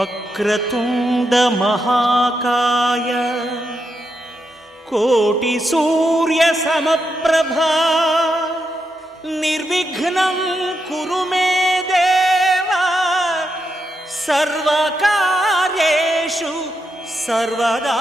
వక్రతుండ మహాకాయ కోటి సూర్య సమప్రభా నిర్విఘ్నం కురు మే దేవ సర్వకార్యేషు సర్వదా.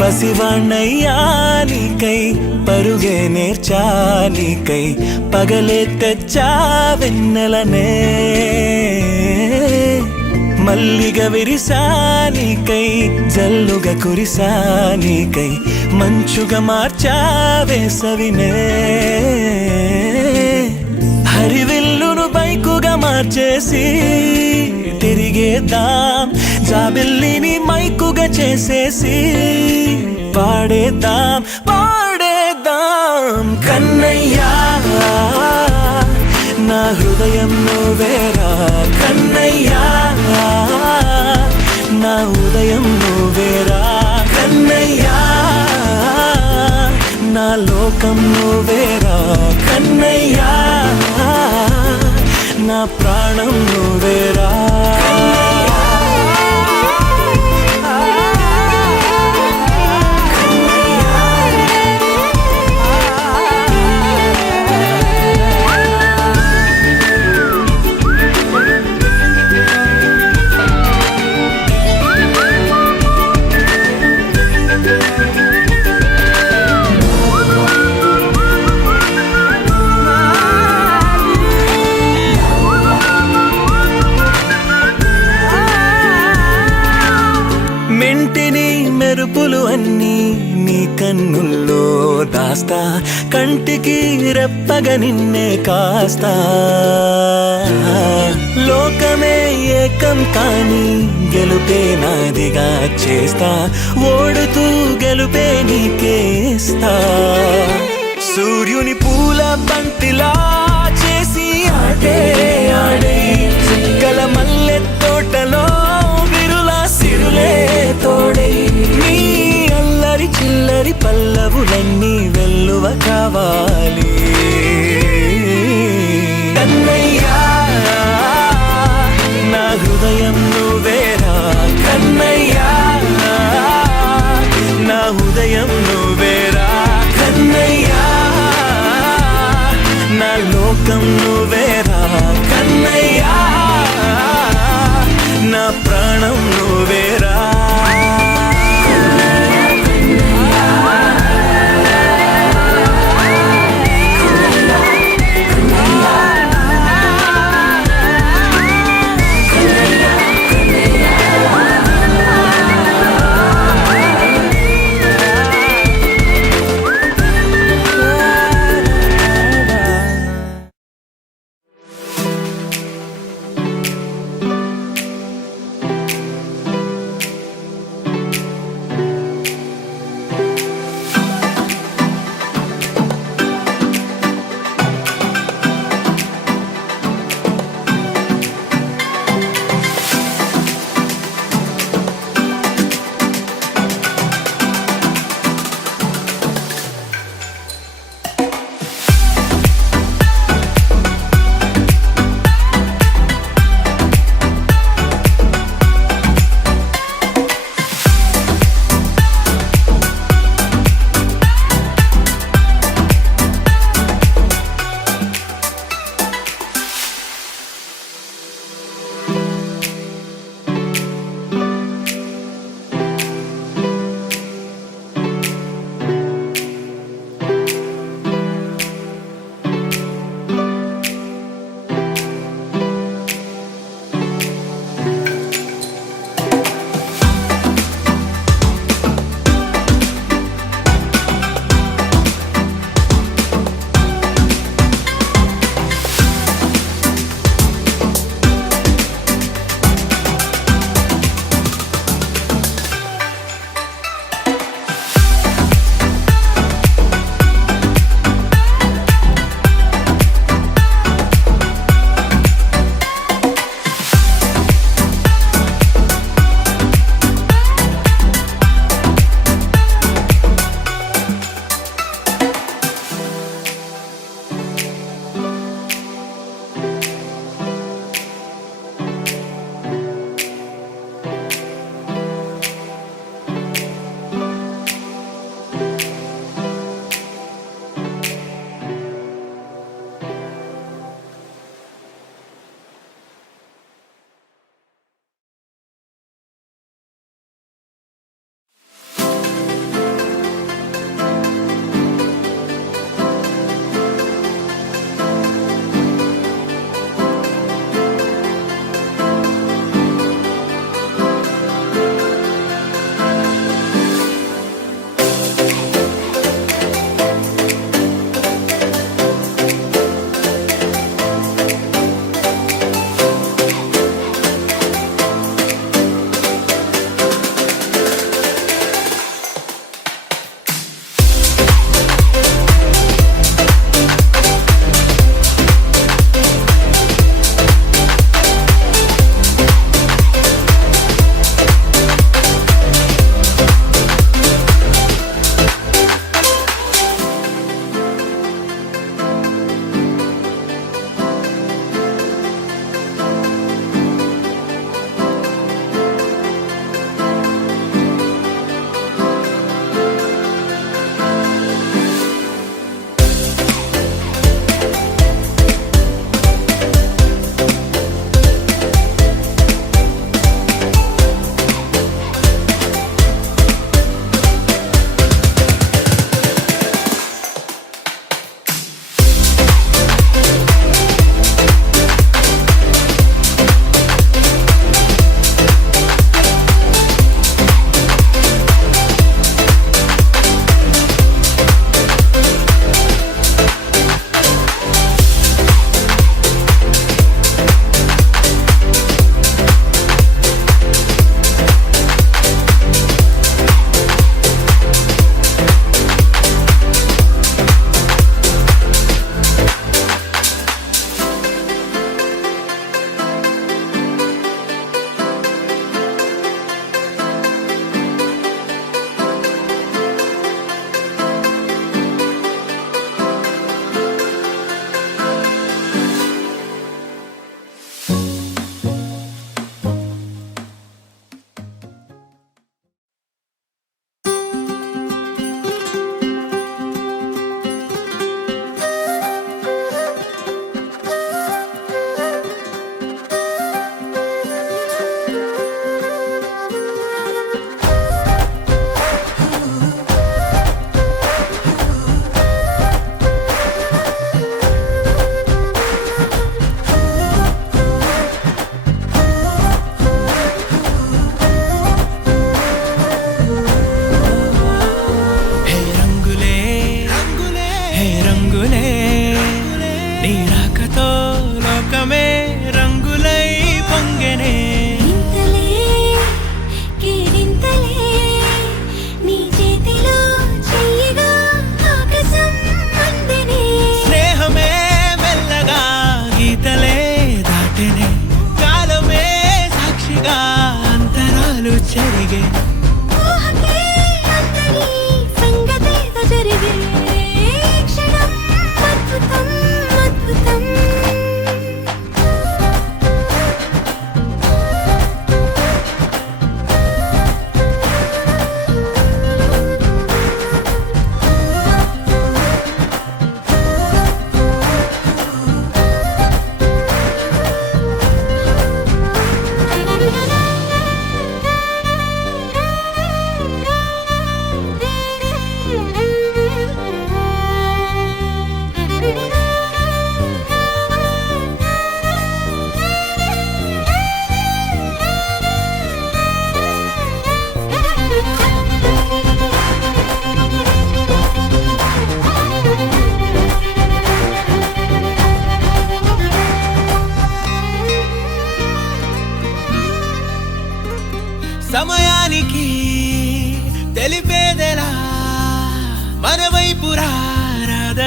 పసివాణ్ణయ్యా నీకై పరుగే నేర్చా నీకై పగలే తెచ్చా వెన్నెలనే మల్లిగ విరిసా నీకై జల్లుగా కురిసా నీకై మంచుగా మార్చా వేసవినే హరివిల్లును బైకుగా మార్చేసి తిరిగేద్దాం జాబిల్లిని మైకుగా చేసేసి పాడేద్దాం పాడేద్దాం కన్నయ్యా నా హృదయం నువ్వేరా కన్నయ్యా నా ఉదయం నువ్వేరా కన్నయ్యా నా లోకం నువ్వేరా కన్నయ్యా నా ప్రాణం నువ్వేరా. మెంటిని మెరుపులు అన్నీ నీ కన్నుల్లో దాస్తా కంటికి రెప్పగా నిన్నే కాస్తా లోకమే ఏకం కాని గెలుపే నాదిగా చేస్తా ఓడుతూ గెలుపే నీకేస్తా. సూర్యుని పూల బంతిలా చేసి ఆడే ఆడే చుక్కల మల్లె తోటలో విరులా సిరులే తోడే నీ అల్లరి చిల్లరి పల్లవులన్నీ వెల్లువ కావాలి కన్నయ్యా నా హృదయం నువ్వేరా కన్నయ్యా నా హృదయం నువ్వేరా కన్నయ్యా నా లోకం నువ్వేరా కన్నయ్యా నా ప్రాణం నువ్వేరా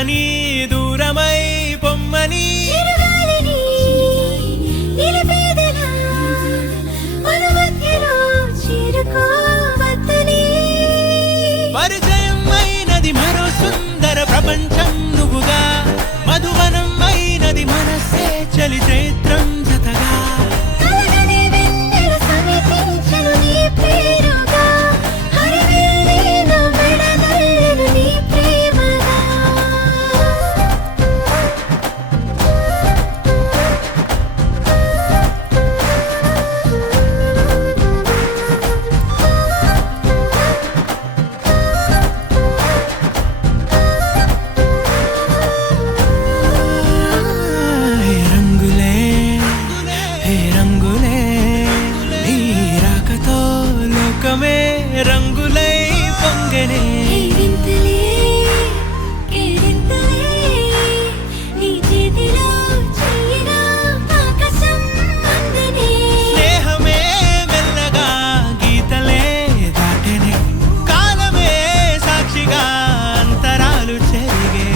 చేరని దూరమై పొమ్మని పరిచయం అయినది మరో సుందర ప్రపంచం నువ్వుగా మధువనం అయినది మనసే చలి చైత్రం జతగా రంగులై పొంగనే స్నేహమే మెల్లగా గీతలే దాటెనే కాలమే సాక్షిగా అంతరాలు చెరిగే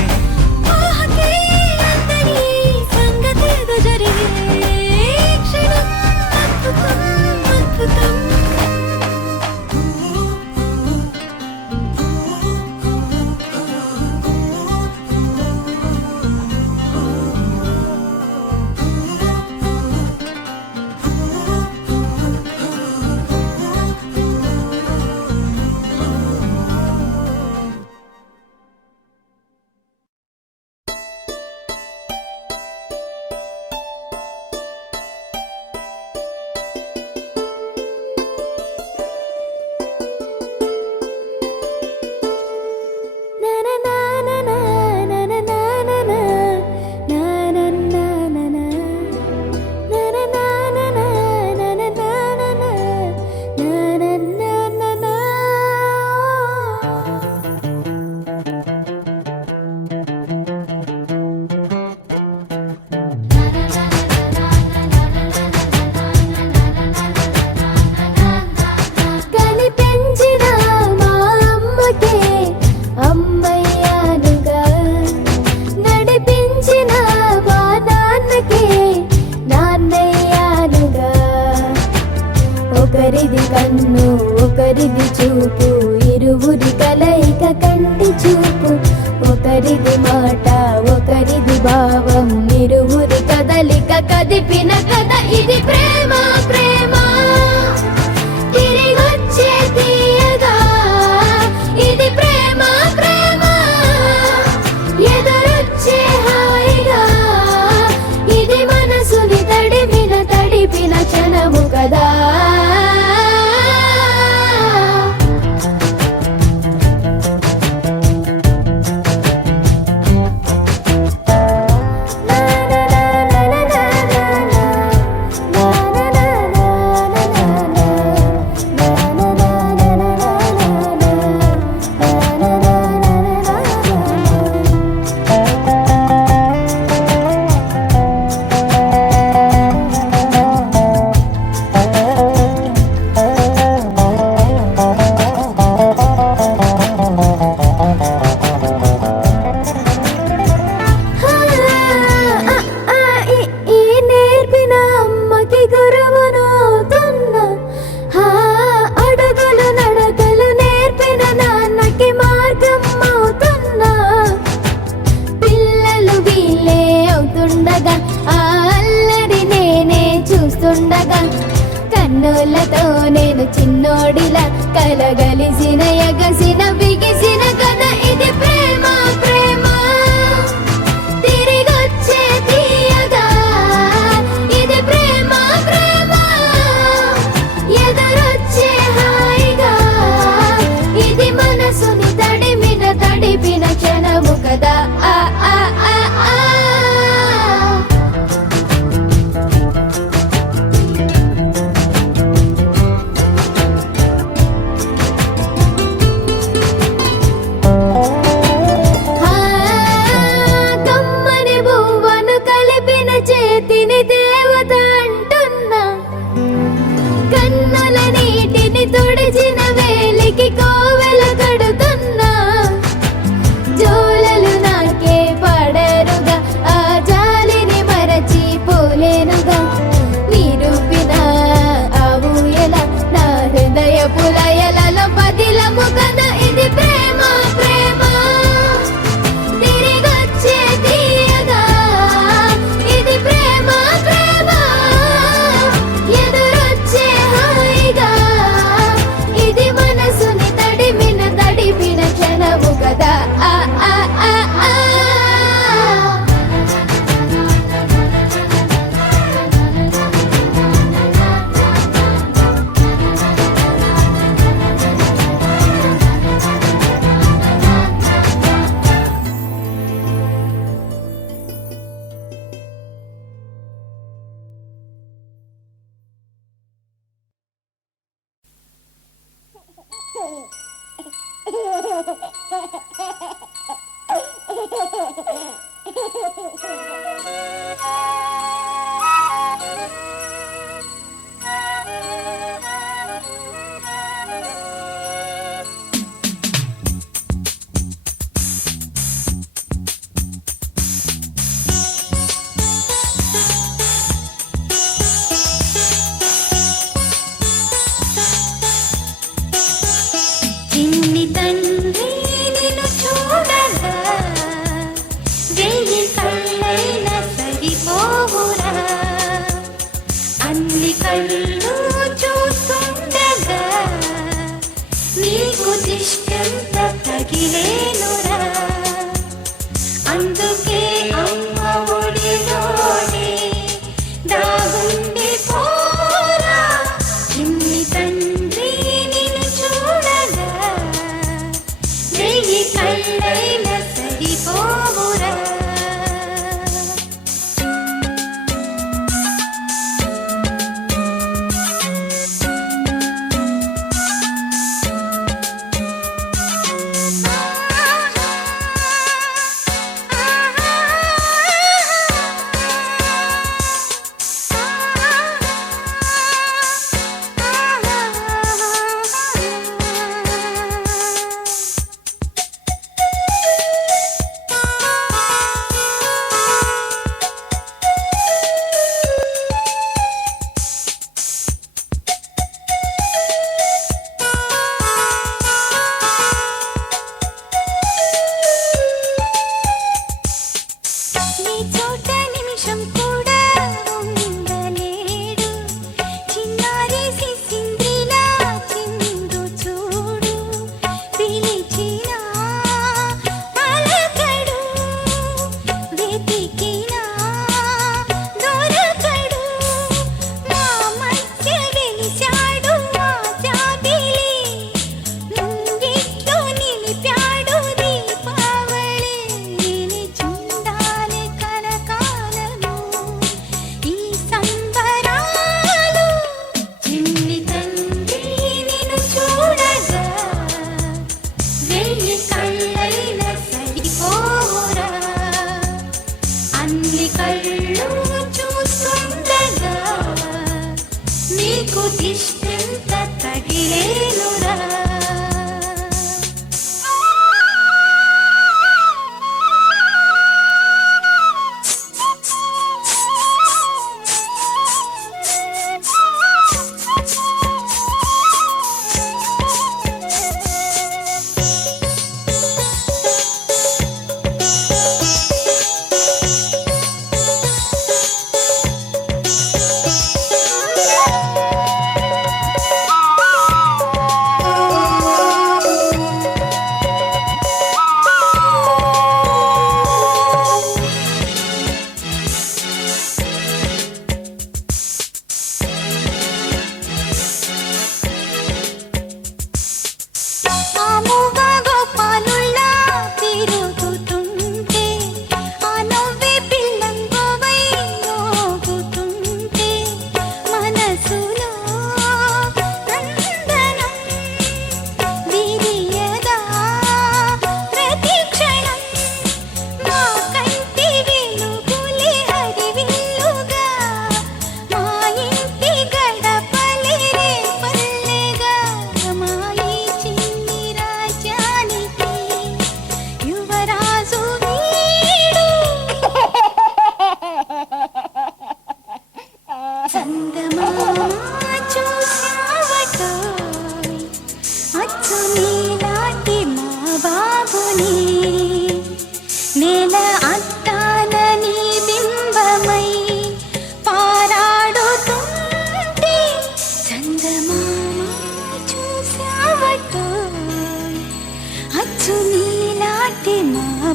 ఒకరిది కన్ను ఒకరిది చూపు ఇరువురి కలయిక కంటి చూపు ఒకరిది మాట ఒకరిది భావం ఇరువురి కదలిక కదిపిన కథ ఇది ప్రేమ ప్రేమ తిరిగొచ్చే తీయగా ఇది ప్రేమ ప్రేమ ఎదురొచ్చే హాయిగా ఇది మనసుని తడిపిన క్షణము కదా కన్నులతో నేను చిన్నోడిలా కలగలిసిన ఎగసిన బిగిసిన కథ ఇది ప్రేమ ప్రేమ తిరిగొచ్చే తీయగా ఇది ప్రేమ ప్రేమ ఎదురొచ్చే హాయిగా ఇది మనసుని తడిపిన క్షణము కదా ఆ ఆ ఆ ఆ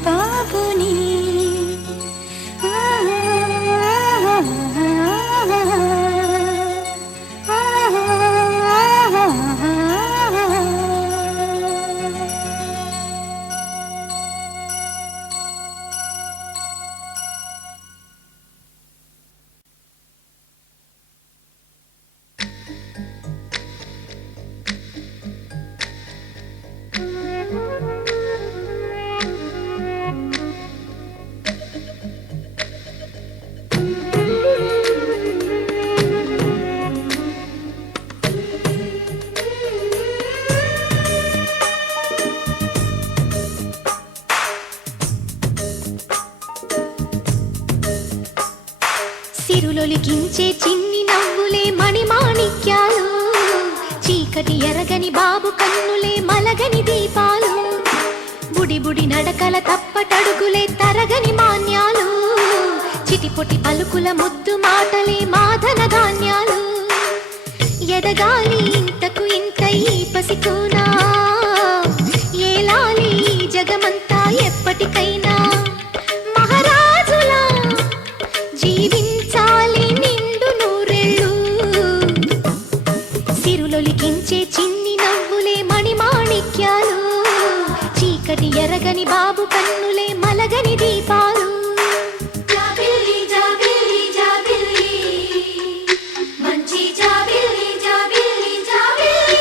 బాబుని సిరులొలికించే చిన్ని నవ్వులే మణిమాణిక్యాలు, చీకటి ఎరగని బాబు కన్నులే మలగని దీపాలు, బుడి బుడి నడకల తప్పటడుగులే తరగని మాన్యాలు, చిటిపొటి పలుకుల ముద్దు మాటలే మాధన ధాన్యాలు, ఎదగాలి ఇంతకు ఇంత ఈ పసికోనా, ఏలాలి జగమంతా ఎప్పటికైనా, మహారాజులా జీవించాలి నిండు నూరెళ్ళు, సిరులొలికించే చిన్ని నవ్వులే మణిమాణిక్యాలు, చీకటి ఎరగని బాబు కన్నులే మలగని దీపాలు. జాబిల్లి జాబిల్లి జాబిల్లి మంచి జాబిల్లి జాబిల్లి జాబిల్లి.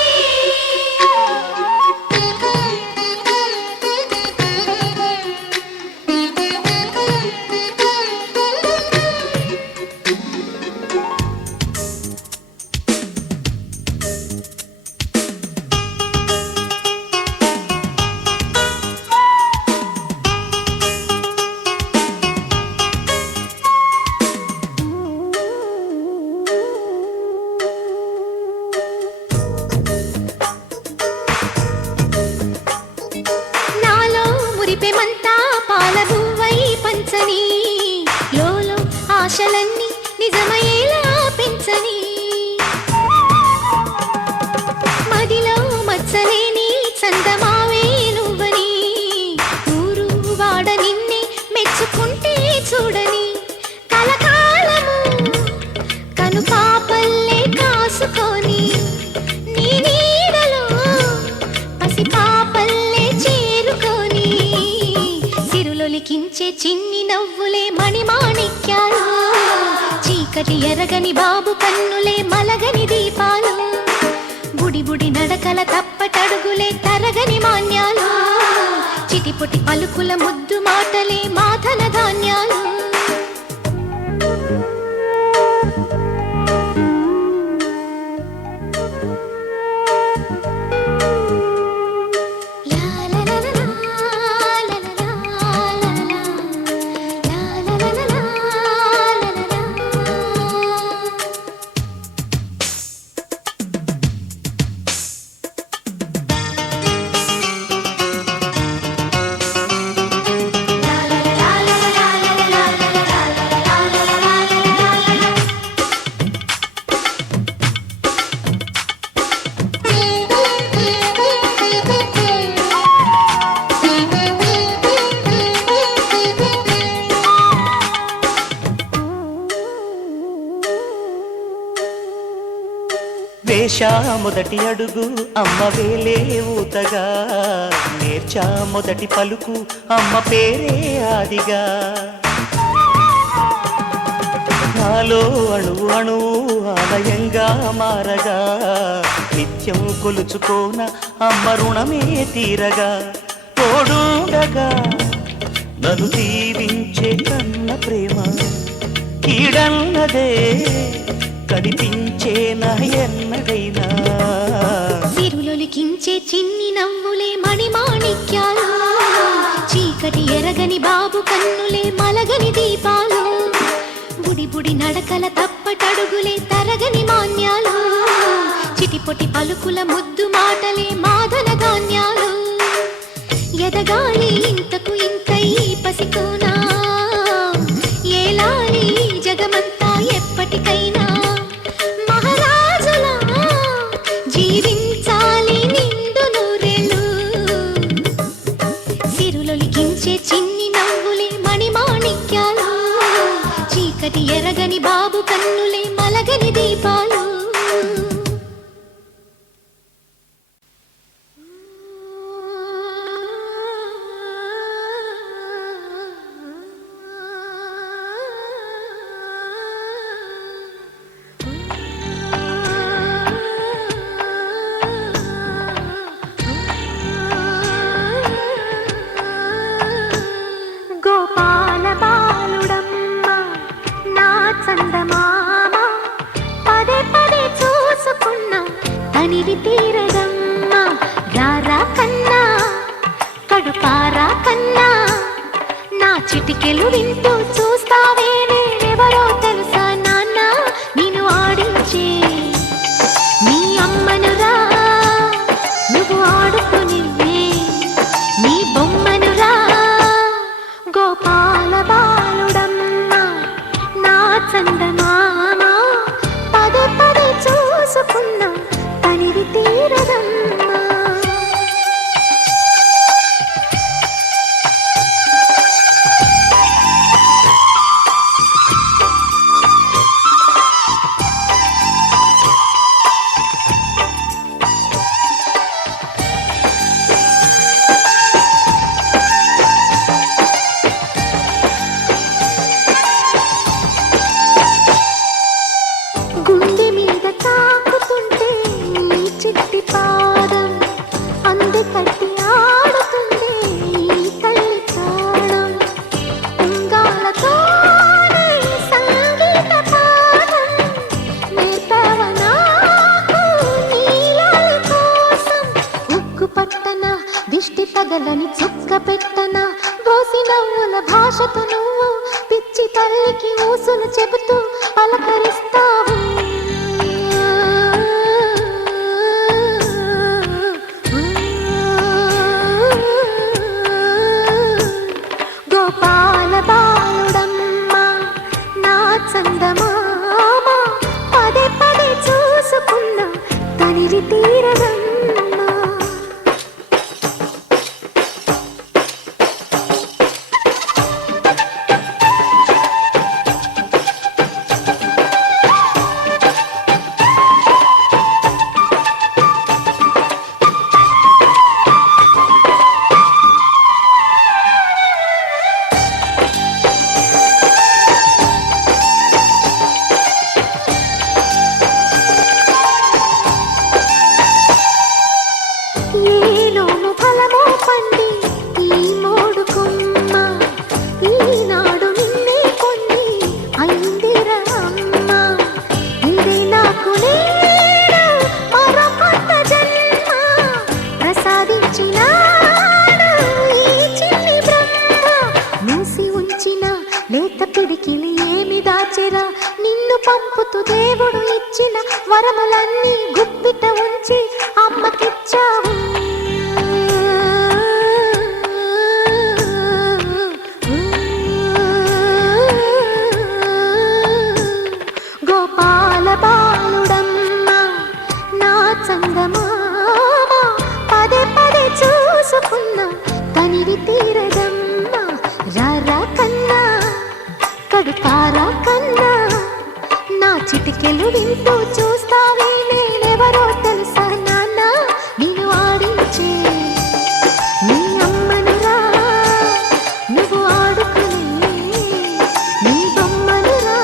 నాలో మురిపెమంతా పాలబువ్వై పంచని, లోలో ఆశలన్నీ నిజమయ్యేలా పెంచని, మదిలో మచ్చలేని చందమావే నువ్వని, ఊరు వాడ నిన్నే మెచ్చుకుంటే చూడని, కలకాలము కను పాపల్లే కాసుకొని, నీ నీడలో పసి పాపల్లే చేరుకొని, సిరులొలికించే చిన్ని నవ్వులే మణిమాణిక్యాలు, చీకటి ఎరగని బాబు కన్నులే మలగని దీపాలు, బుడి బుడి నడకల తప్పటడుగులే తరగని మాన్యాలు, చిటిపొటి పలుకుల ముద్దు మాటలే మాధన ధాన్యాలు. వేశా మొదటి అడుగు అమ్మ వేలే ఊతగా, నేర్చా మొదటి పలుకు అమ్మ పేరే ఆదిగా, నాలో అణువు అణువు ఆలయంగా మారగా, నిత్యం కొలుచుకోన అమ్మ రుణమే తీరగా, తోడుండగా నన్ను దీవించే కన్న ప్రేమ కీడన్నదే కనిపించేనా ఎన్నడైనా, సిరులొలికించే చిన్ని నవ్వులే మణిమాణిక్యాలు, చీకటి ఎరగని బాబు కన్నులే మలగని దీపాలు, బుడి బుడి నడకల తప్పటడుగులే తరగని మాన్యాలు, చిటిపొటి పలుకుల ముద్దు మాటలే మాధన ధాన్యాలు, ఎదగాలి ఇంతకు ఇంత ఈ పసికోనా, ఏలాలి జగమంతా ఎప్పటికైనా, మహారాజులా జీవించాలి నిండు నూరెళ్ళు, సిరులొలికించే చిన్ని నవ్వులే మణిమాణిక్యాలు చీకటి ఎరగని బాబు కన్నులే మలగని దీపాలు గోపాల బాలుడమ్మ నా చందమామ పదే పదే చూసుకున్నా తనివి తీరదమ్మ రారా కన్నా కడుపారా కన్నా నా చిటికెలు వింటూ చూస్తావే నేనెవరో తెలుసా నాన్న నేను ఆడించే నీ అమ్మనురా నువ్వు ఆడుకుని నీ బొమ్మనురా గోపాల బాలుడమ్మ నా చందమామ పదే పదే చూసుకున్నా తనివి తీరదమ్మ గుండె మీద తాకుతుంటే నీ చిట్టి పాదం అంది కట్టి ఆడుతుంది ఈ తల్లి ప్రాణం ఉంగాలతోనే సంగీత పాఠం నేర్పావ నాకు నీలాల కోసం ఉక్కు పట్టన దిష్టి తగలని చుక్క పెట్టన దోసి నవ్వుల భాషతో నువ్వు పిచ్చి తల్లికి ఊసులు చెబుతూ పలకరిస్తావు గోపాల బాలుడమ్మ నా చందమామ పదే పదే చూసుకున్నా తనివి తీరదమ్మ ఏలోము ఫలమో పండి ఈ మోడు కొమ్మ ఈనాడు నిన్నే కొన్ని అయిందిరా అమ్మ ఇదే నాకు నేడు మరో కొత్త జన్మ ప్రసాదించినాడు ఈ చిన్ని బ్రహ్మ మూసి ఉంచిన లేత పిడికిలి ఏమి దాచెరా నిన్ను పంపుతూ దేవుడు ఇచ్చిన వరములన్నీ గుప్పిట ఉంచి అమ్మకిచ్చావు గోపాల బాలుడమ్మ నా చందమామ పదే పదే చూసుకున్నా తనివి తీరదమ్మ రారా కన్నా కడుపారా కన్నా నా చిటికెలు వింటూ చూస్తావే నేనెవరో తెలుసా నాన్న నేను ఆడించే నీ అమ్మనురా నువ్వు ఆడుకునే నీ బొమ్మనురా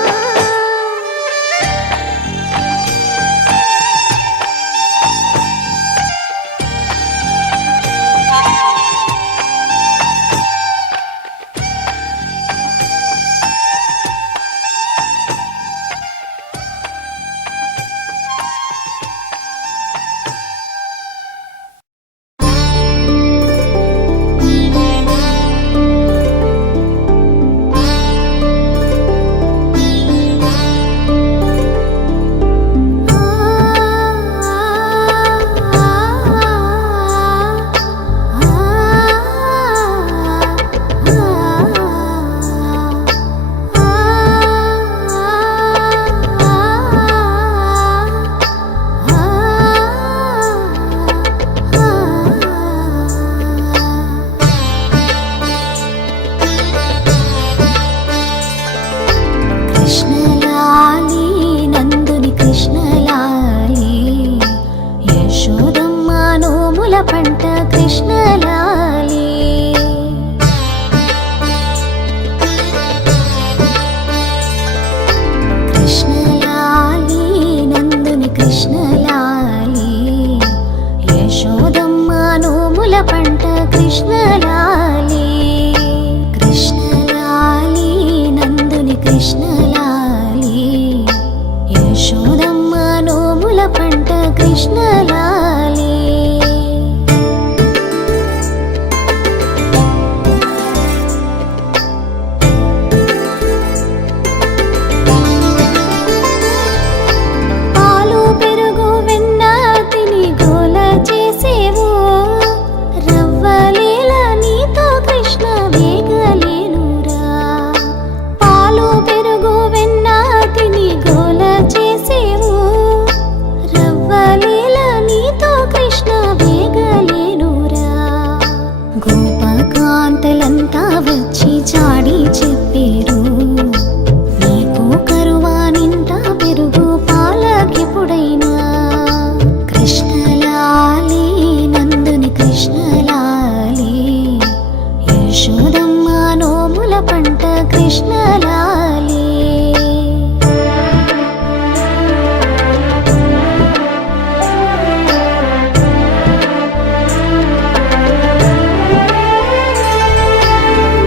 పంట కృష్ణలాలి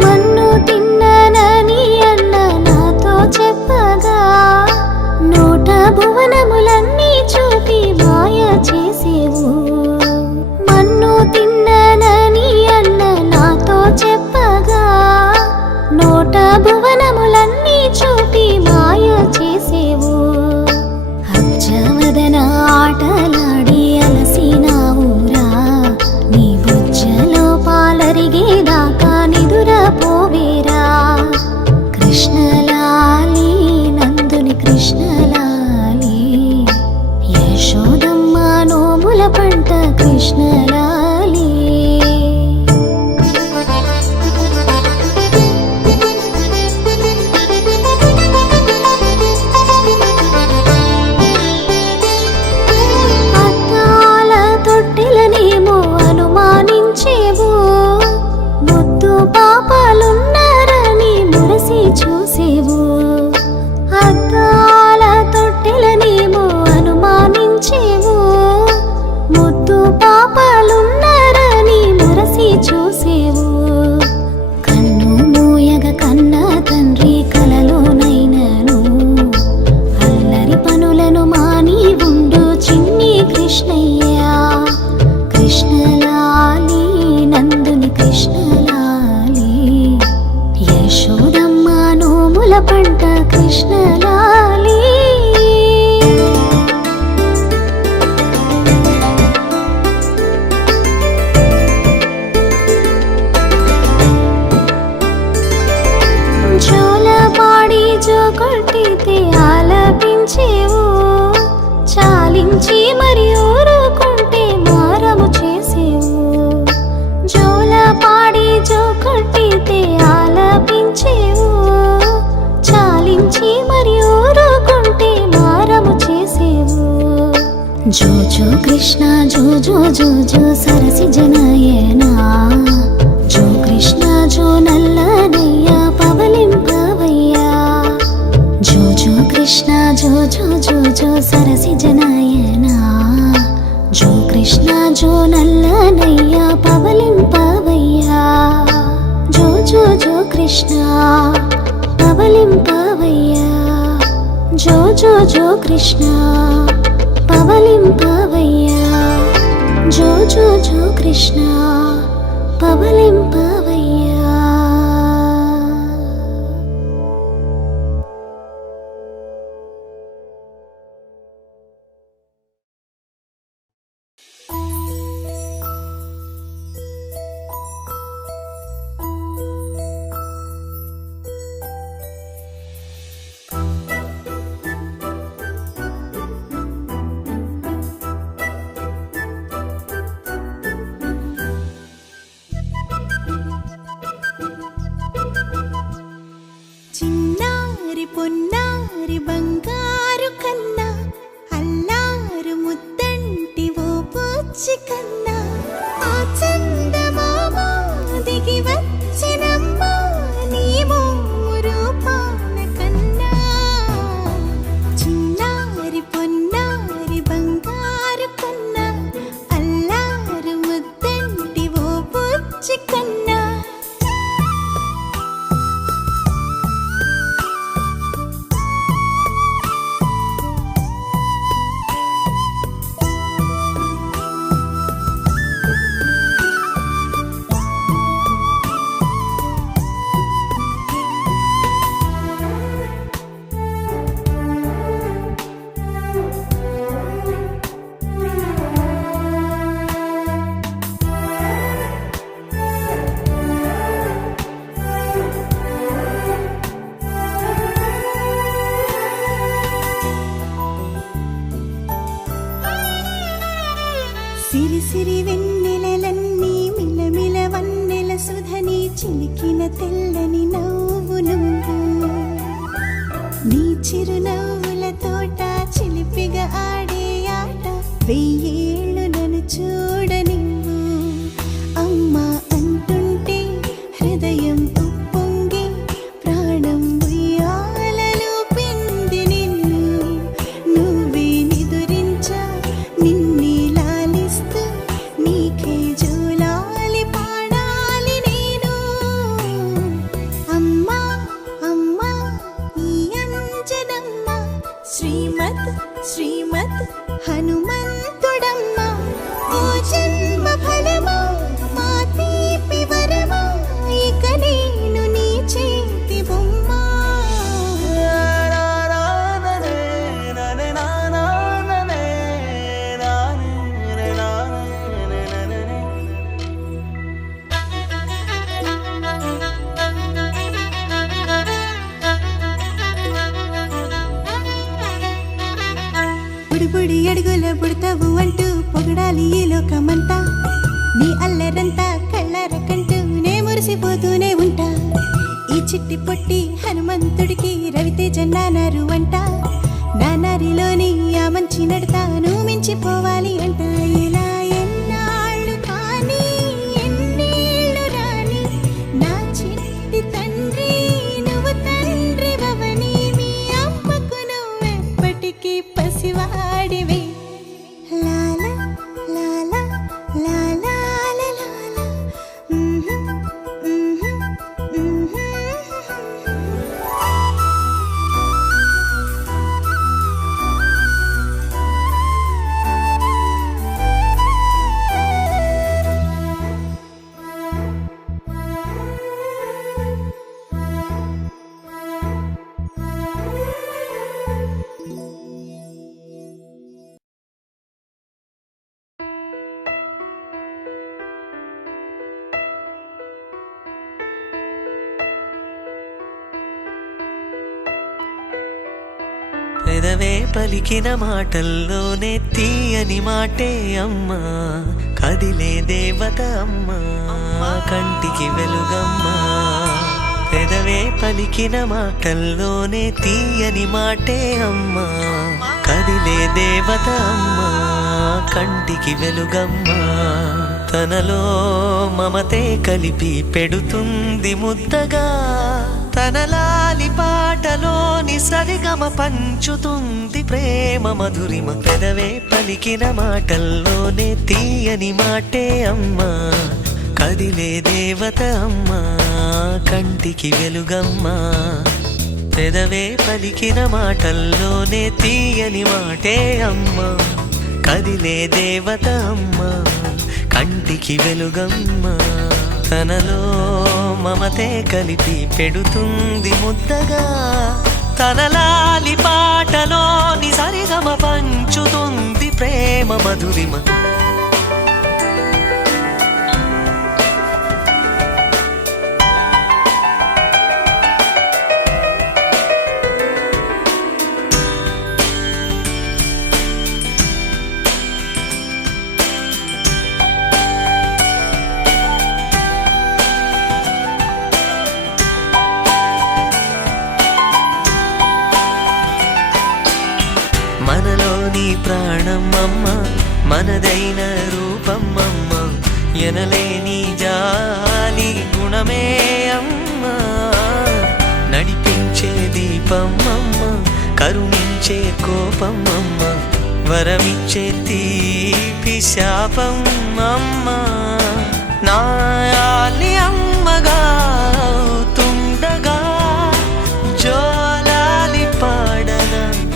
మన్ను తిన్ననని అన్న నాతో చెప్పగా నోట భువనములన్నీ చూపి మాయ చేసేవు మన్ను తిన్ననని అన్న నాతో చెప్పగా నోట భువనములన్నీ చూపి మాయ చేసేవు అచ్చవదన ఆటలాడి అలసినావురా నీ బుజ్జలో పాలరిగేదాకా నిదుర పోవేరా కృష్ణలాలి నందుని కృష్ణలాలి యశోదమ్మ నోముల పంట కృష్ణలాలి అద్దాల తొట్టెలనేమో అనుమానించేవు ముద్దు పాపాలున్నారని మురసి చూసేవు అద్దాల తొట్టెలనేమో అనుమానించేవు ముద్దు పాపాలున్నారని మురసి చూసేవు కన్ను మూయగ కన్న తండ్రి కలలోనైనను అల్లరి పనులను మాని ఉండు చిన్ని కృష్ణయ్య కృష్ణలాలి నందుని కృష్ణలాలి యశోదమ్మ నోముల పంట కృష్ణలాలి జోలపాడి జో కొట్టితే ఆలపించేవు చాలించి మరి ఊరుకుంటే మారము చేసేవు జోలపాడి జో కొట్టితే ఆలపించేవు చాలించి మరి ఊరుకుంటే మారము చేసేవు జో జో కృష్ణ జో జో జో జో సరసి జనయనా జో కృష్ణ జో నల్లనయ్య పవలింపవయ్యా జో జో కృష్ణ జో జో జో జో సరసి జనయనా జో కృష్ణ జో నల్లనయ్య పవలింపవయ్యా జో జో జో కృష్ణ పవలింపవయ్యా జో జో జో కృష్ణ పవలింపవయ్యా జో జో జో కృష్ణ పవలింపవయ్యా చిన్నారి పొన్నారి బంగారు కన్నా అల్లారు ముద్దంటి ఓ పూచి కన్నా ఆ చందమామ దిగి వచ్చినమ్మ నీ మోము రూపాన కన్నా చిన్నారి పొన్నారి బంగారు కన్నా అల్లారు ముద్దంటి ఓ పూచి కన్నా సిరి సిరి వెన్నెలలన్నీ మిలమిల వన్నెల సుధని చిలికిన తెల్లని నవ్వు నువ్వు నీ చిరునవ్వుల తోట చిలిపిగా ఆడే ఆట వెయ్యేళ్ళు నన్ను చూడనివ్వు అమ్మా అంటుంటే హృదయం ఉప్పొంగి కుడి అడుగుల పుడతావు అంటూ పొగడాలి ఈ లోకమంతా నీ అల్లరంతా కళ్ళారకంటూ నే మురిసిపోతూనే ఉంటా ఈ చిట్టి పొట్టి హనుమంతుడికి రవితేజ నానారు అంట నానారిలోని ఆ మంచి నడతాను మించిపోవాలి అంట ఇలా ఎన్నాళ్ళు కానీ ఎన్నేళ్ళు రాని నా చిట్టి తండ్రి నువ్వు తండ్రి భవని మీ అమ్మకు నువ్వెప్పటికీ పసివాడివి లాల లాల లాల లాల పెదవే పలికిన మాటల్లోనే తీయని మాటే అమ్మా కదిలే దేవత అమ్మా కంటికి వెలుగమ్మా పెదవే పలికిన మాటల్లోనే తీయని మాటే అమ్మా కదిలే దేవత అమ్మా కంటికి వెలుగమ్మా తనలో మమతే కలిపి పెడుతుంది ముద్దగా తన లాలి పాటలోని సరిగమ పంచుతుంది ప్రేమ మధురిమ పెదవే పలికిన మాటల్లోనే తీయని మాటే అమ్మా కదిలే దేవత అమ్మా కంటికి వెలుగమ్మా పెదవే పలికిన మాటల్లోనే తీయని మాటే అమ్మా కదిలే దేవత అమ్మా కంటికి వెలుగమ్మా తనలో మమతే కలిపి పెడుతుంది ముద్దగా తన లాలి పాటలోని సరిగమ పంచుతుంది ప్రేమ మధురిమ మనలోని ప్రాణమమ్మ మనదైన రూపమమ్మ ఎనలేని జాలి గుణమే అమ్మ నడిపించే దీపమమ్మ కరుణించే కోపమమ్మ వరమిచ్చే తీపి శాపమమ్మ నాయాలి అమ్మగా అవుతుండగా జోలాలి పాడన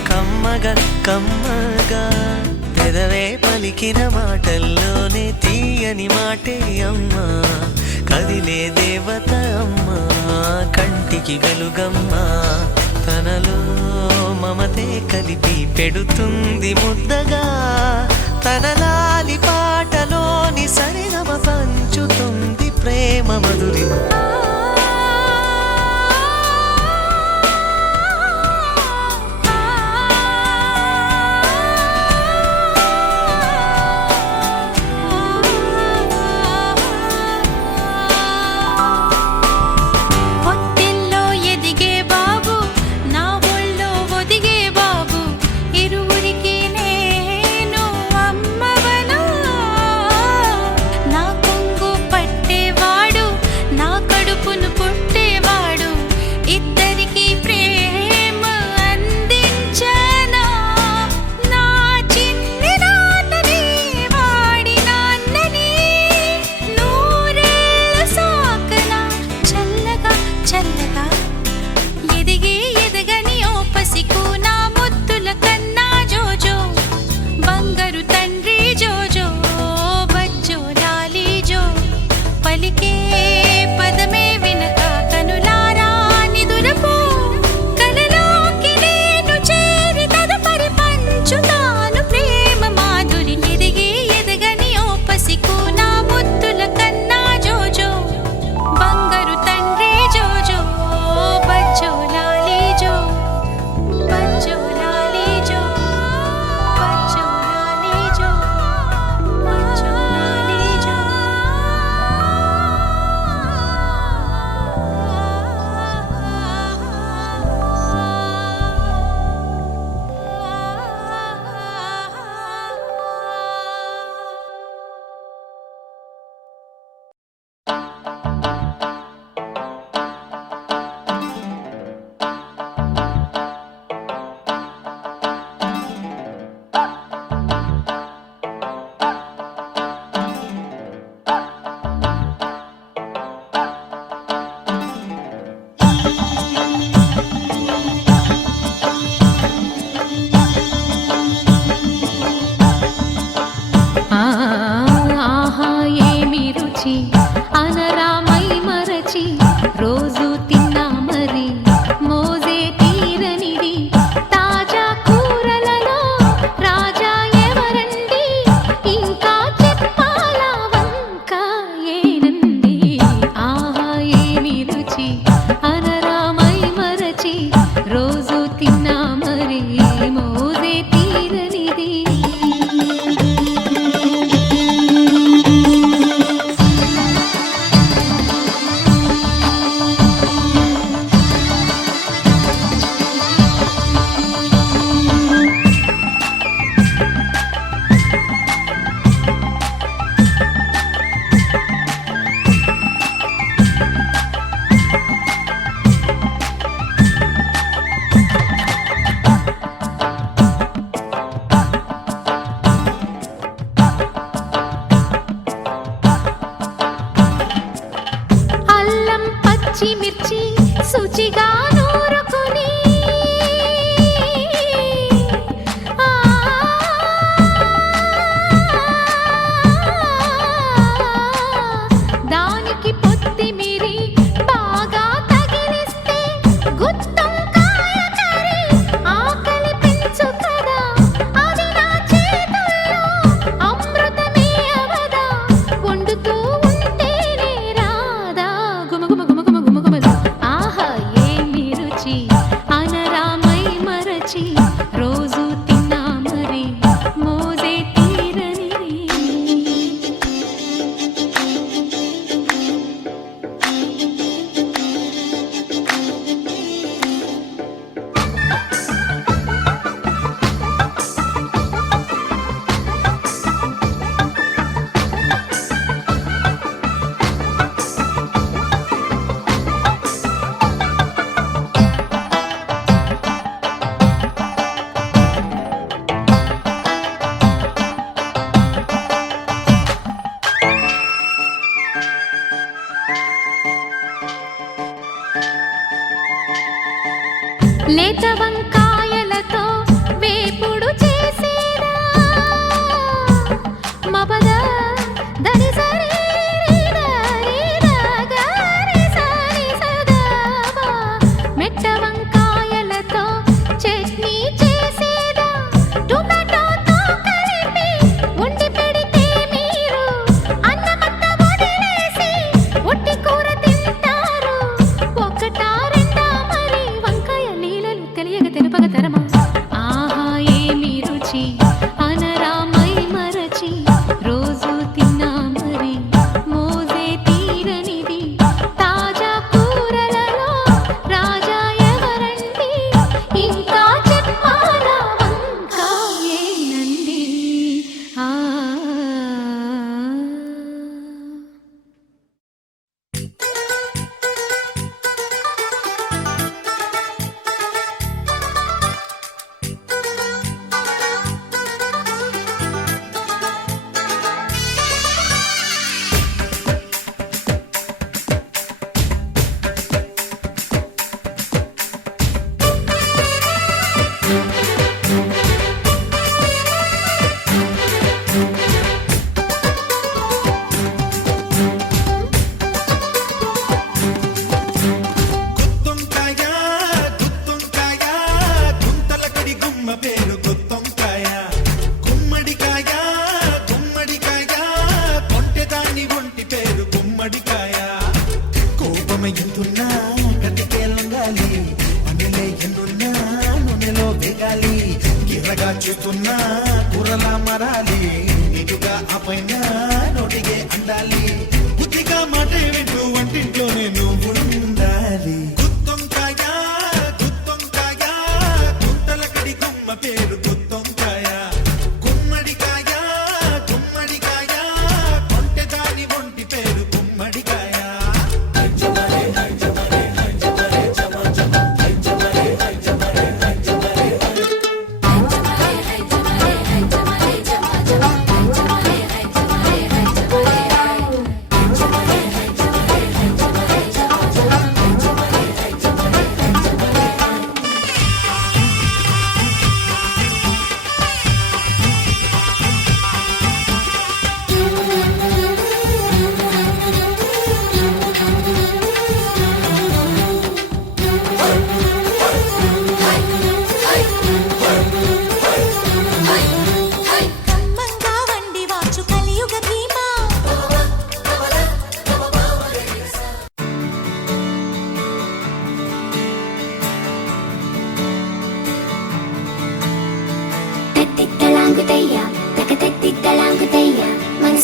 కమ్మగా కమ్మగా పెదవే పలికిన మాటల్లోనే తీయని మాటే అమ్మా కదిలే దేవత అమ్మా కంటికి వెలుగమ్మా తనలో మమతే కలిపి పెడుతుంది ముద్దగా తన లాలి పాటలోని సరిగమ పంచుతుంది ప్రేమ మధురిమ నా కడుపు ఆహా ఏమి రుచి అనరామై మరచి రోజు తిన్నా మరి మోజే తీరనిది తాజా కూరలలో రాజా ఎవరండి ఇంకా చెప్పాలా వంక ఏనంది ఆహా ఏమి రుచి అనరామై మరచి రోజు తిన్నా మరి మోజే తీరనిది అల్లం పచ్చిమిర్చి శుచిగా నూరుకుని దానికి పొత్తిమిరి బాగా తగిలిస్తే గుత్తొంకాయ కర్రీ ఆకలి పెంచు కదా అది నా చేతుల్లో అమృతమే అవదా వండుతూ ఉంటేనే రాదా గుమగుమగుమగుమగుమగుమదు ఆహా ఏమి రుచి అనరామై మరచి రోజు తిన్నా మరి మోజే తీరనిది లేత వంకాయలతో వేపుడు చేసేదా మపద దని సరి మెట్ట వంకాయలతో చట్నీ చేసేదా టొమాటోతో కలిపి వండి పెడితే మీరు అన్నమంతా వదిలేసి ఒట్టి కూర తింటారు ఒకటా రెండా మరి వంకాయ లీలలు తెలియక తెలుపక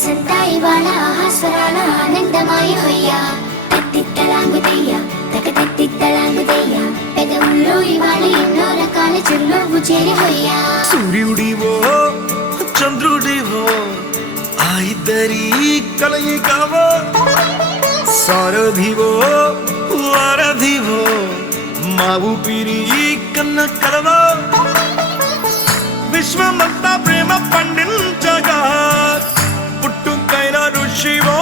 మనసంతా ఇవాళ ఆహాస్వరాల ఆనందమాయ హొయ్యా తత్తిత్తలాంగుదయ్య తకతత్తిత్తలాంగుదయ్య పెదవుల్లో ఇవాళ ఎన్నో రకాల చిరునవ్వు చేరి హొయ్యా సూర్యుడివో చంద్రుడివో ఆ ఇద్దరి కలయికవో సారథివో వారధివో మా ఊపిరి కన్న కలవో విశ్వమంతా ప్రేమ పండించగా పుట్టుకైన ఋషివో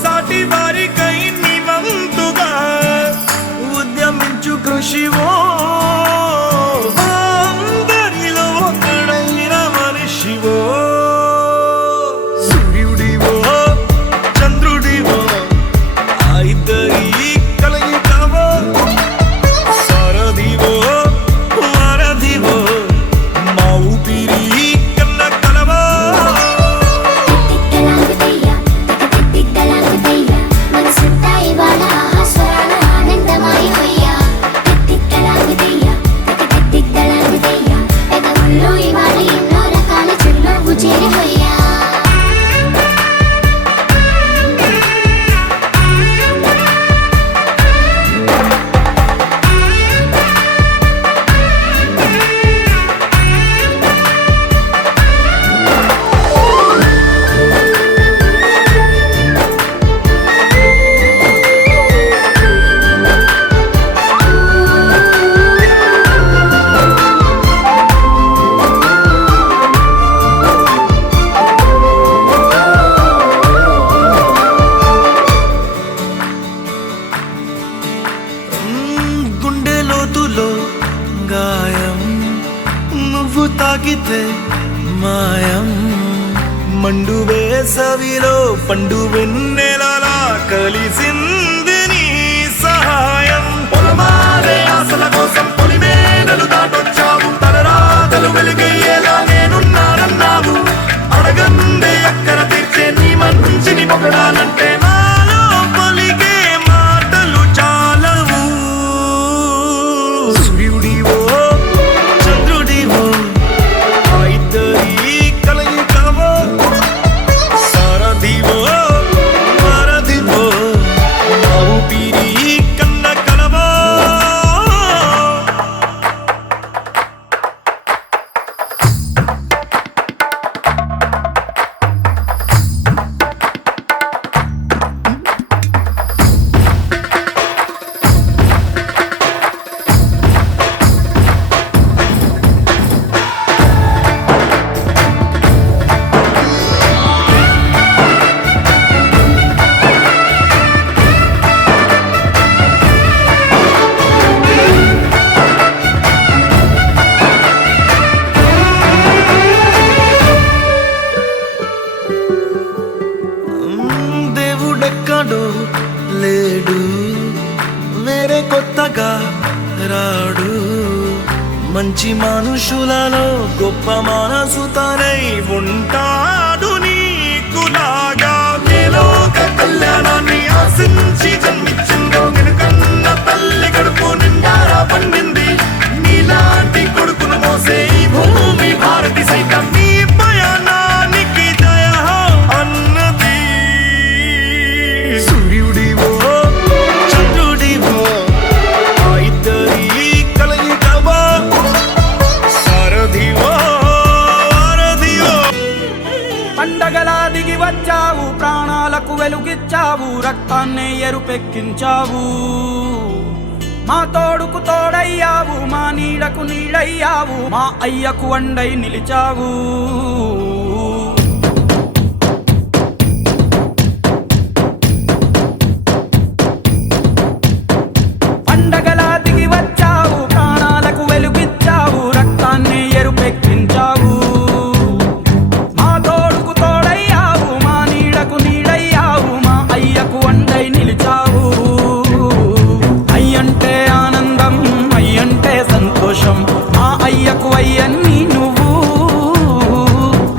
సాటి వారికై నివంతుగా ఉద్యమించు కృషివో అందరిలో ఒకడైన మనిషివో సూర్యుడివో చంద్రుడివో ఆ ఇద్దరి కలయికవో సారథివో వారధివో మా ఊపిరి కన్న కలవో తిత్తలాంగుదయ్య తకతత్తిత్తలాంగుదయ్య మనసంతా ఇవాళ ఆహాస్వరాల ఆనందమాయ హొయ్యా తిత్తలాంగుదయ్య తకతత్తిత్తలాంగుదయ్య పెదవుల్లో ఇవాళ ఎన్నో రకాల చిరునవ్వు చేరి హొయ్యా గుండె లోతులో గాయం నువ్వు తాకితే మాయం మండు వేసవిలో పండు వెన్నెలలా కలిసింది నీ సహాయం పొలమారే ఆశల కోసం పొలిమేనలు దాటొచ్చావు తలరాతలు వెలుగయ్యేలా నేనున్నానన్నావు అడగందే అక్కర తీర్చే నీ మంచిని పొగడాలంటే నాలో పలికే మాటలు చాలవు సూర్యుడివో చంద్రుడివో ఆ ఇద్దరి కలయికవో సారథివో వారధివో మా ఊపిరి కన్న కలవో దేవుడెక్కడో లేడు వేరే కొత్తగా రాడు మంచి మనుషులలో గొప్ప మనసు తనై ఉంటాడు నీకులాగా లోక కళ్యాణాన్ని ఆశించి జన్మించిందో వెనుకన్న తల్లి కడుపు నిండారా పండింది నీలాంటి కొడుకును మోసే ఈ భూమి భారతి సైతం నీ పయనానికి జయ అన్నది సూర్యుడివో చంద్రుడివో ఆ ఇద్దరి కలయికవో సారథివో వారధివో పండగలా దిగి వచ్చావు ప్రాణాలకు వెలుగిచ్చావు రక్తాన్నే ఎరుపెక్కించావు మా తోడుకు తోడయ్యావు మా నీడకు నీడయ్యావు మా అయ్యకు వండై నిలిచావు పండగలా దిగి వచ్చావు ప్రాణాలకు వెలుగిచ్చావు రక్తాన్ని ఎరుపెక్కించావు మా తోడుకు తోడయ్యావు మా నీడకు నీడయ్యావు మా అయ్యకు వండై నిలిచావు అయ్యంటే ఆనందం అయ్యంటే సంతోషం మా అయ్యకు అయ్యన్ని నువ్వు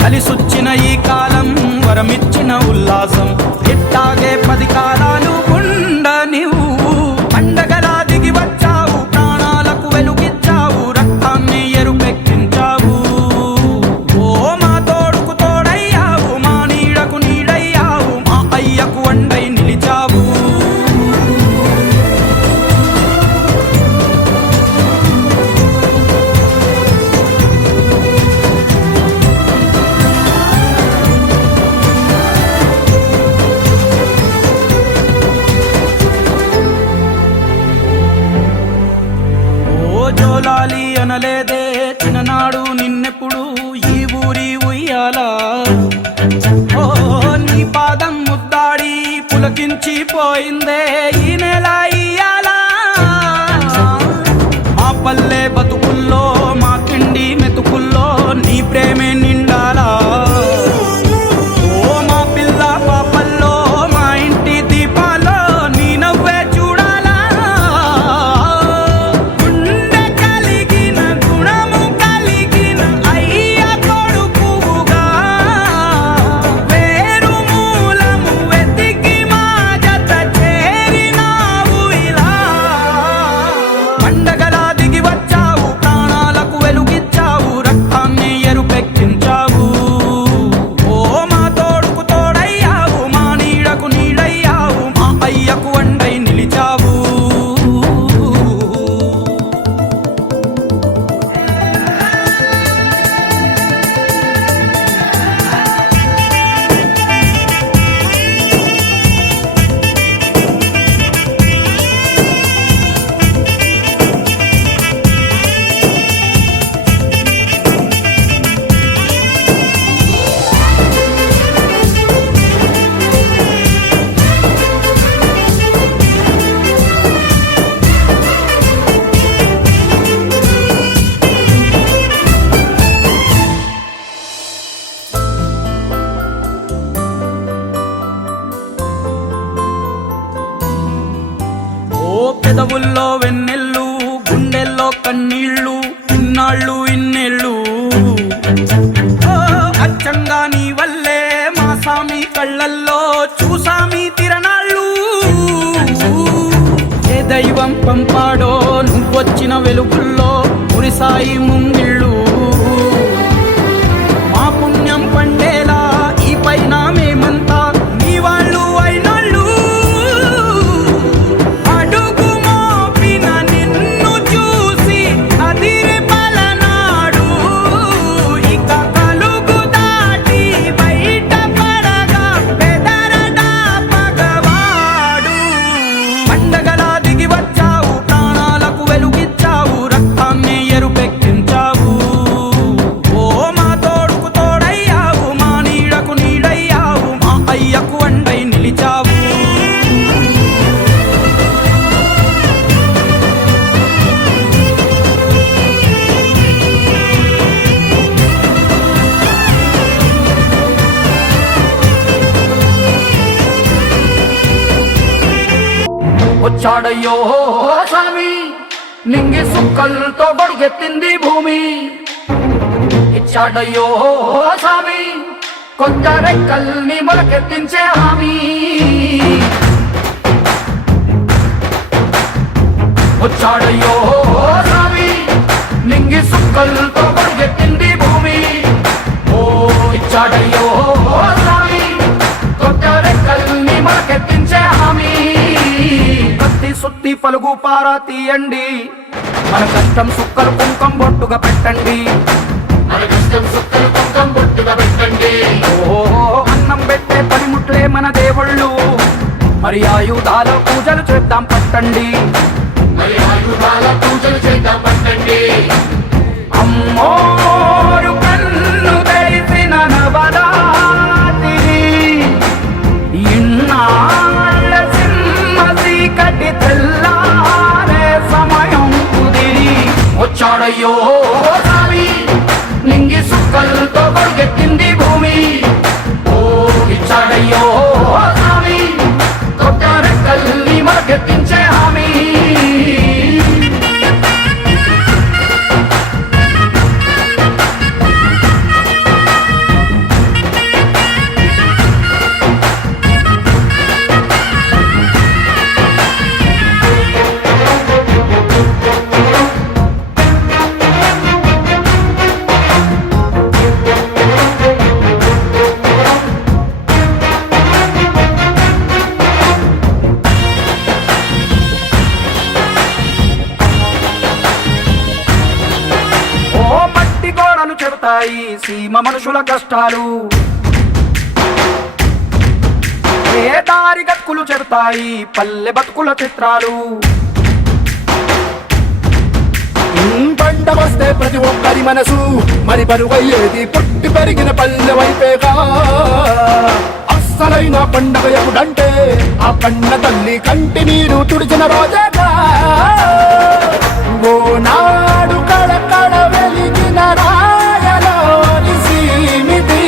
కలిసొచ్చిన ఈ కాలం వరమిచ్చిన ఉల్లాసం ఇట్టాగే 10 కాలాలు ఉండ నువ్వు పండగలా దిగి వచ్చావు ప్రాణాలకు వెలుగిచ్చావు రక్తాన్ని ఎరుపెక్కించావు ఓ మా తోడుకు తోడయ్యావు ఎనలేదే చిన్ననాడు నిన్నెప్పుడు ఈ ఊరి ఉయ్యాలా ఓ నీ పాదం ముద్దాడి పులకించి పోయిందే ఈ నెల ఇయ్యాలా మా పల్లె బతుకుల్లో మా తిండి మెతుకుల్లో నీ ప్రేమే నిండాలా ఓ మా పిల్ల పాపల్లో మా ఇంటి దీపాల్లో నీ నవ్వే చూడాలా గుండె కలిగిన గుణము కలిగిన అయ్య కొడుకుగా వేరు మూలము వెతికి మా జత చేరినావు ఇలా పండగలా దిగి వచ్చావు ప్రాణాలకు వెలుగిచ్చావు రక్తాన్ని ఎరుపెక్కించావు ఓ మా తోడుకు తోడయ్యావు మా నీడకు నీడయ్యావు మా అయ్యకు వండై నిలిచావు ఓ పెదవుల్లో వెన్నెల్లు గుండెల్లో కన్నీళ్ళు ఇన్నాళ్ళు ఇన్నేళ్ళు ఓ అచ్చంగా నీ వల్లే మా సామి కళ్ళల్లో చూసామి తిరణాళ్ళు ఏ దైవం పంపాడో నువ్వొచ్చిన వెలుగుల్లో మురిసాయి ముంగిళ్ళు మా పుణ్యం పండేలా ఈ పైన మేమంతా నీ వాళ్ళు అయినాళ్ళు అడుగు మోపిన నిన్ను చూసి అదిరి పలనాడు ఇక కలుగు దాటి బయట పడగా బెదరడా పగవాడు పండగలా దిగి వచ్చావు ప్రాణాలకు వెలుగిచ్చావు రక్తాన్ని ఎరుపెక్కించావు ఓ మా తోడుకు తోడయ్యావు మా నీడకు నీడయ్యావు మా అయ్యకు వండై నిలిచావు వచ్చాడయ్యో స్వామి నింగి సుక్కలతో బడిగెత్తింది భూమి ఇచ్చాడయ్యో స్వామి కొత్త రెక్కల్ని మొలకెత్తించే హామీ వచ్చాడయ్యో స్వామి నింగి సుక్కలతో బడిగెత్తింది భూమి ఓ ఇచ్చాడయ్యో స్వామి కొత్త రెక్కల్ని మొలకెత్తించే హామీ కత్తి సుత్తి పలుగు పారా తీయండి మన కష్టం సుక్కలు కుంకం బొట్టుగా పెట్టండి ఓ అన్నం పెట్టే పనిముట్లే మన దేవుళ్ళు మరి ఆయుధాల పూజలు చేద్దాం పట్టండి అమ్మోరు కన్ను తెరిసిన నవరాత్రి ఇన్నాళ్ళ సింహ చీకటి తెల్లారే సమయం కుదిరి వచ్చాడయ్యో స్వామి నింగి సుక్కలతో కొడుకెత్తింది భూమి ఓ ఇచ్చాడయ్యో స్వామి కొత్త రెక్కల్ని మొలకెత్తించే హామీ చెబుతాయి సీమ మనుషుల కష్టాలు ఏ దారి గక్కులు చెబుతాయి పల్లె బతుకుల చిత్రాలు పంట వస్తే ప్రతి ఒక్కరి మనసు మరి బరువయ్యేది పుట్టి పెరిగిన పల్లె వైపేగా అస్సలైన పండగ ఎప్పుడంటే ఆ కన్న తల్లి కంటి నీరు తుడిచిన రోజేగా ఓ నాడు కళకళ వెలిగిన రాయలోని సీమితి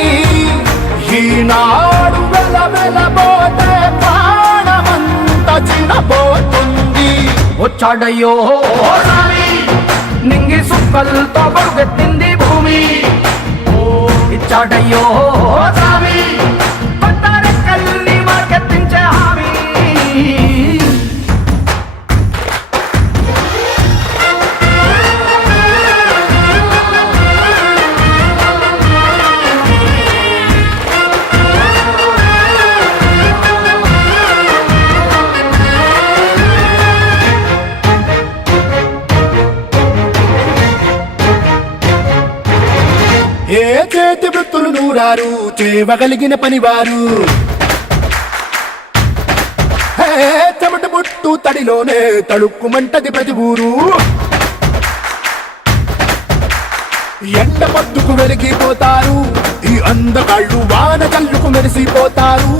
ఈనాడు వెలవెలబోతే ప్రాణమంత చినబోతుంది. వచ్చాడయ్యో రామి నింగి సుక్కలతో పరుగెత్తింది భూమి. ఇచ్చాడయ్యో రామి కొత్త రెక్కల్ని మార్కెత్తించే హామీ. ఏ చేతి వృత్తులు నూరారు చేయగలిగిన పనివారు చెమట పుట్టు తడిలోనే తడుక్కుమంటది ప్రతి ఊరు. ఎండ పద్దుకు వెలిగిపోతారు ఈ అందగాళ్ళు వాన కళ్ళుకు మెరిసిపోతారు.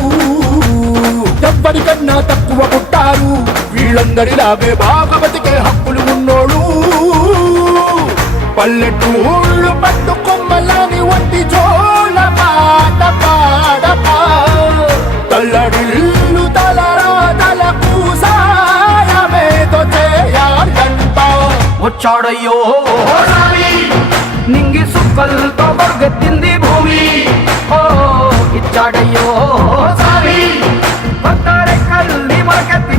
ఎవ్వరికన్నా తక్కువ పుట్టారు వీళ్ళందరిలాగే బాగా బతికే హక్కులు ఉన్నోడు. పల్లెటూళ్ళు పట్టు కొమ్మలని వంటి జోల పాట పాడపా తల్లడిల్లు తలరాతలకు సాయమేదో చేయాలంట. వచ్చాడయ్యో రామి నింగి సుక్కలతో పరుగెత్తింది భూమి. ఓ ఇచ్చాడయ్యో రామి కొత్త రెక్కల్ని మొలకెత్తి